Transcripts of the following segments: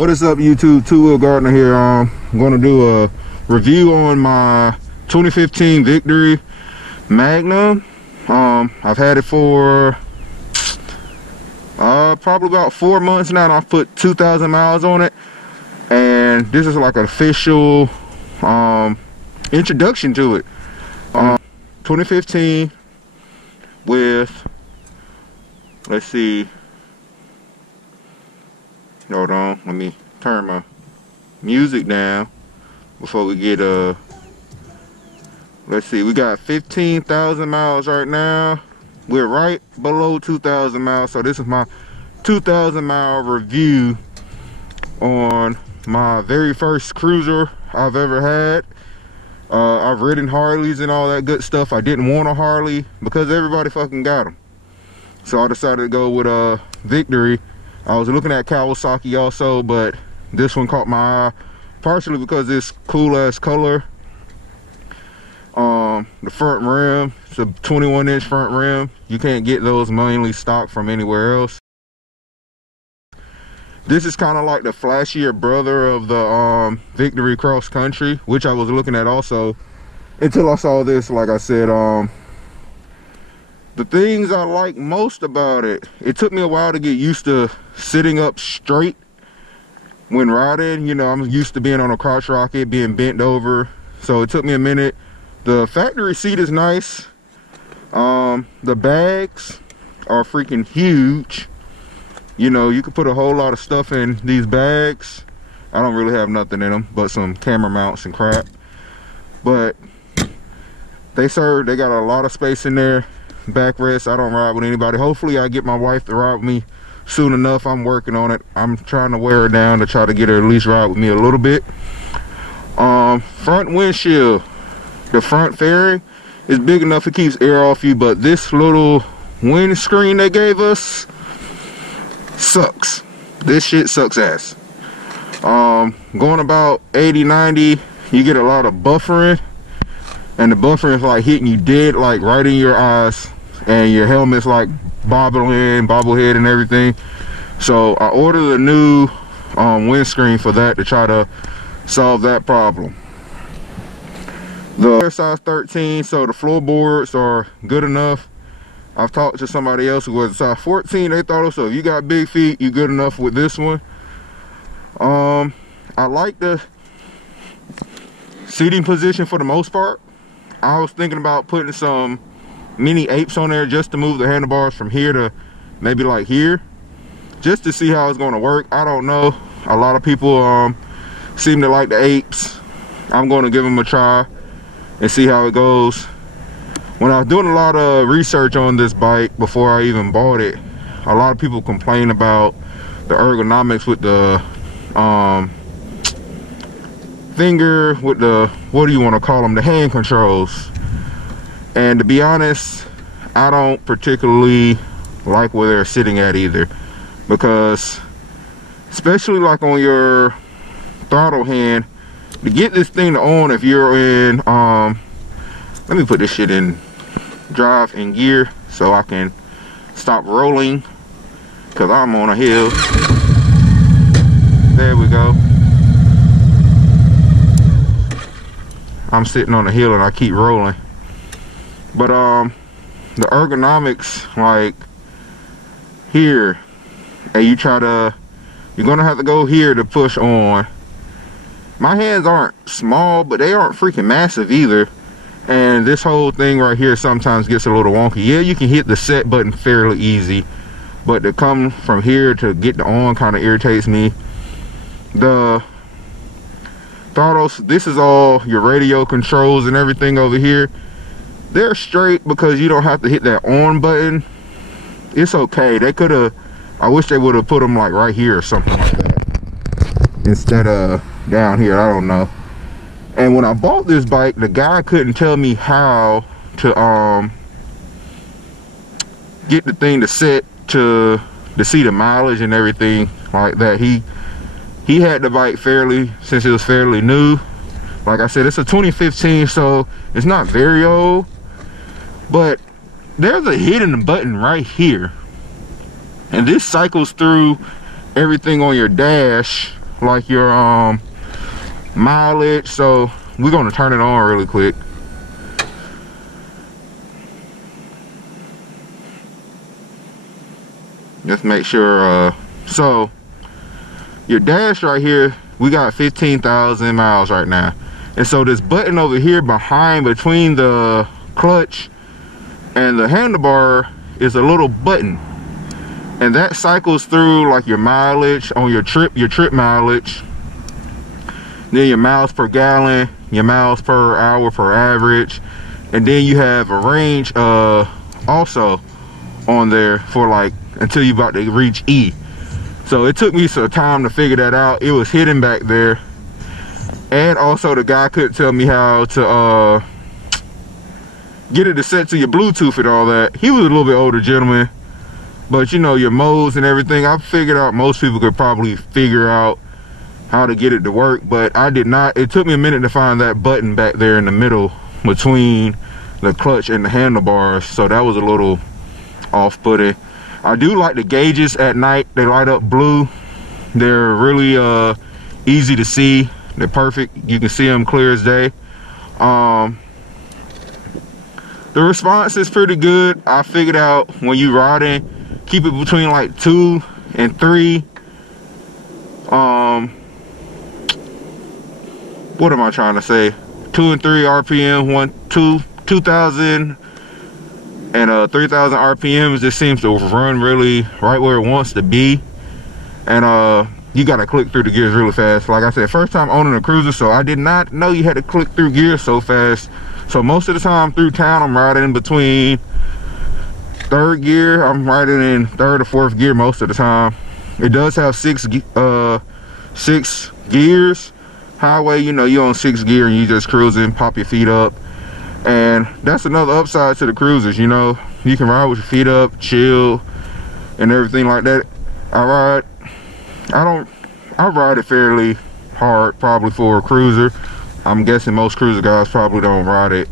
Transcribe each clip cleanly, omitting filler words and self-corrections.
What is up, YouTube? Two-Wheel Gardener here. I'm going to do a review on my 2015 Victory Magnum. I've had it for probably about 4 months now, and I've put 2,000 miles on it. And this is like an official introduction to it. 2015 with, let's see, hold on, let me turn my music down before we get let's see, we got 15,000 miles right now. We're right below 2,000 miles, so this is my 2,000 mile review on my very first cruiser I've ever had. I've ridden Harleys and all that good stuff. I didn't want a Harley because everybody fucking got them, so I decided to go with Victory. I was looking at Kawasaki also, but this one caught my eye partially because it's cool ass color. The front rim, it's a 21-inch front rim. You can't get those mainly stock from anywhere else. This is kind of like the flashier brother of the Victory Cross Country, which I was looking at also until I saw this. Like I said, the things I like most about it, it took me a while to get used to sitting up straight when riding. You know, I'm used to being on a crotch rocket, being bent over, so it took me a minute. The factory seat is nice. The bags are freaking huge. You know, you could put a whole lot of stuff in these bags. I don't really have nothing in them but some camera mounts and crap, but they got a lot of space in there. Backrest, I don't ride with anybody. Hopefully I get my wife to ride with me soon enough. I'm working on it. I'm trying to wear her down to try to get her to at least ride with me a little bit. Front windshield, the front fairing is big enough it keeps air off you, but this little windscreen they gave us sucks. This shit sucks ass. Going about 80-90, you get a lot of buffering, and the buffering is like hitting you dead, like right in your eyes, and your helmet's like bobblehead and everything. So I ordered a new windscreen for that to try to solve that problem. The size 13, so the floorboards are good enough. I've talked to somebody else who was size 14. They thought, so if you got big feet, you're good enough with this one. I like the seating position for the most part. I was thinking about putting some mini apes on there just to move the handlebars from here to maybe like here, just to see how it's going to work. I don't know. A lot of people seem to like the apes. I'm going to give them a try and see how it goes. When I was doing a lot of research on this bike before I even bought it, a lot of people complain about the ergonomics with the finger, with the, what do you want to call them, the hand controls. And to be honest, I don't particularly like where they're sitting at either, because especially like on your throttle hand, to get this thing on, if you're in let me put this shit in drive and gear so I can stop rolling, because I'm on a hill. There we go. I'm sitting on a hill and I keep rolling. But the ergonomics, like here, and you're gonna have to go here to push on. My hands aren't small, but they aren't freaking massive either. And this whole thing right here sometimes gets a little wonky. Yeah, you can hit the set button fairly easy, but to come from here to get the on kind of irritates me. The throttles, this is all your radio controls and everything over here. They're straight because you don't have to hit that on button. It's okay. They could have, I wish they would have put them like right here or something like that instead of down here. I don't know. And when I bought this bike, the guy couldn't tell me how to get the thing to set to see the mileage and everything like that. He had the bike since it was fairly new. Like I said, it's a 2015, so it's not very old, but there's a hidden button right here, and this cycles through everything on your dash like your mileage. So we're gonna turn it on really quick. Let's make sure. So your dash right here, we got 15,000 miles right now. And so this button over here behind, between the clutch and the handlebar, is a little button, and that cycles through like your mileage on your trip mileage, then your miles per gallon, your miles per hour per average, and then you have a range also on there for like until you about to reach E. So it took me some time to figure that out. It was hidden back there. And also the guy couldn't tell me how to get it to set to your Bluetooth and all that. He was a little bit older gentleman, but you know, your modes and everything, I figured out most people could probably figure out how to get it to work, but I did not. It took me a minute to find that button back there in the middle between the clutch and the handlebars, so that was a little off-putting. I do like the gauges at night. They light up blue. They're really easy to see. They're perfect. You can see them clear as day. The response is pretty good. I figured out when you riding, keep it between like 2 and 3. What am I trying to say? 2 and 3 RPM, 2,000 and 3,000 RPMs. This seems to run really right where it wants to be. And you gotta click through the gears really fast. Like I said, first time owning a cruiser, so I did not know you had to click through gears so fast. So most of the time through town, I'm riding in between 3rd gear. I'm riding in 3rd or 4th gear most of the time. It does have 6 gears. Highway, you know, you on 6th gear and you just cruising, pop your feet up. And that's another upside to the cruisers, you know. You can ride with your feet up, chill, and everything like that. I ride it fairly hard, probably for a cruiser. I'm guessing most cruiser guys probably don't ride it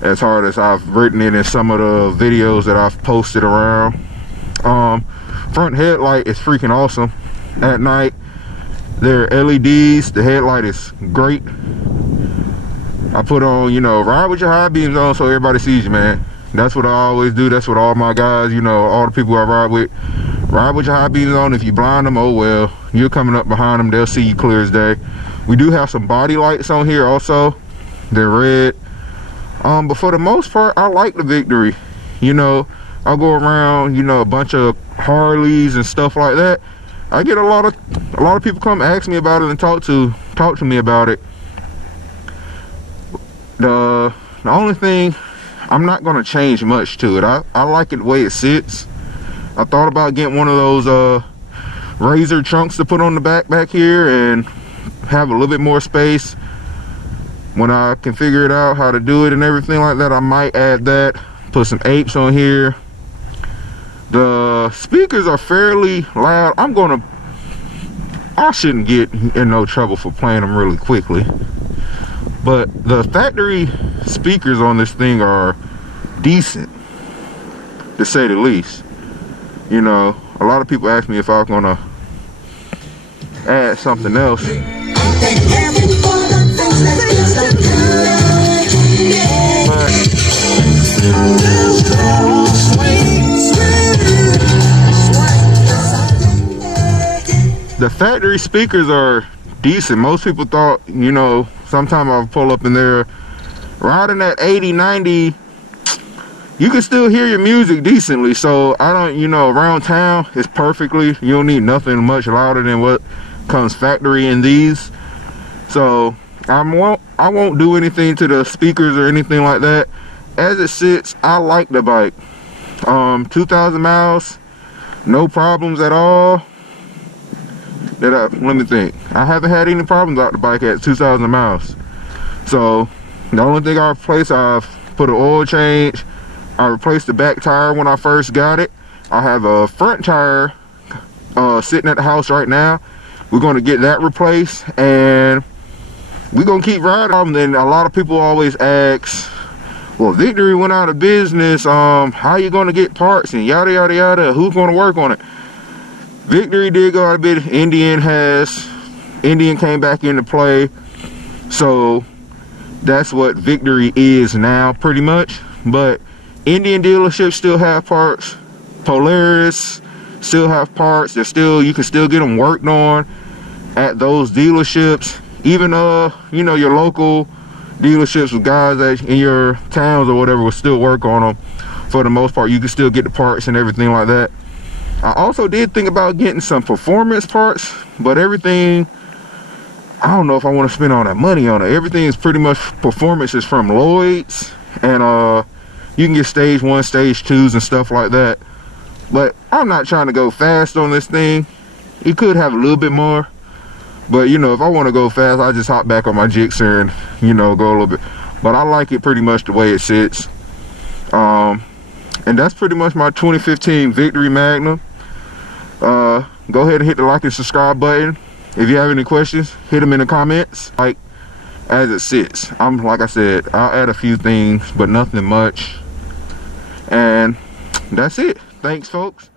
as hard as I've ridden it in some of the videos that I've posted around. Front headlight is freaking awesome at night. They're LEDs. The headlight is great. I put on, you know, ride with your high beams on so everybody sees you, man. That's what I always do. That's what all my guys, you know, all the people I ride with your high beams on. If you blind them, oh well, you're coming up behind them, they'll see you clear as day. We do have some body lights on here also. They're red. But for the most part, I like the Victory. You know, I'll go around, you know, a bunch of Harleys and stuff like that. I get a lot of people come ask me about it and talk to me about it. The only thing, I'm not gonna change much to it. I like it the way it sits. I thought about getting one of those razor trunks to put on the back here and have a little bit more space. When I can figure it out how to do it and everything like that, I might add that. Put some apes on here. The speakers are fairly loud. I shouldn't get in no trouble for playing them really quickly, but the factory speakers on this thing are decent, to say the least. You know, a lot of people ask me if I'm gonna add something else. The factory speakers are decent. Most people thought, you know, sometimes I'll pull up in there riding at 80, 90, you can still hear your music decently. So I don't, you know, around town it's perfectly, you don't need nothing much louder than what comes factory in these. So I won't do anything to the speakers or anything like that. As it sits, I like the bike. 2,000 miles, no problems at all. Let me think. I haven't had any problems out the bike at 2,000 miles. So the only thing I replaced, I've put an oil change. I replaced the back tire when I first got it. I have a front tire sitting at the house right now. We're going to get that replaced and we're going to keep riding. And a lot of people always ask, well, Victory went out of business. How are you going to get parts and yada yada yada? Who's going to work on it? Victory did go out of business. Indian has Indian came back into play, so that's what Victory is now, pretty much. But Indian dealerships still have parts. Polaris still have parts. They're still, you can still get them worked on at those dealerships. Even you know, your local dealerships with guys that in your towns or whatever will still work on them. For the most part, you can still get the parts and everything like that. I also did think about getting some performance parts, but everything, I don't know if I want to spend all that money on it. Everything is pretty much performances from Lloyd's, and you can get stage 1, stage 2s and stuff like that. But I'm not trying to go fast on this thing. You could have a little bit more, but you know, if I want to go fast, I just hop back on my Gixxer and, you know, go a little bit. But I like it pretty much the way it sits. And that's pretty much my 2015 Victory Magnum. Go ahead and hit the like and subscribe button. If you have any questions, hit them in the comments. Like, as it sits, like I said, I'll add a few things, but nothing much. And that's it. Thanks, folks.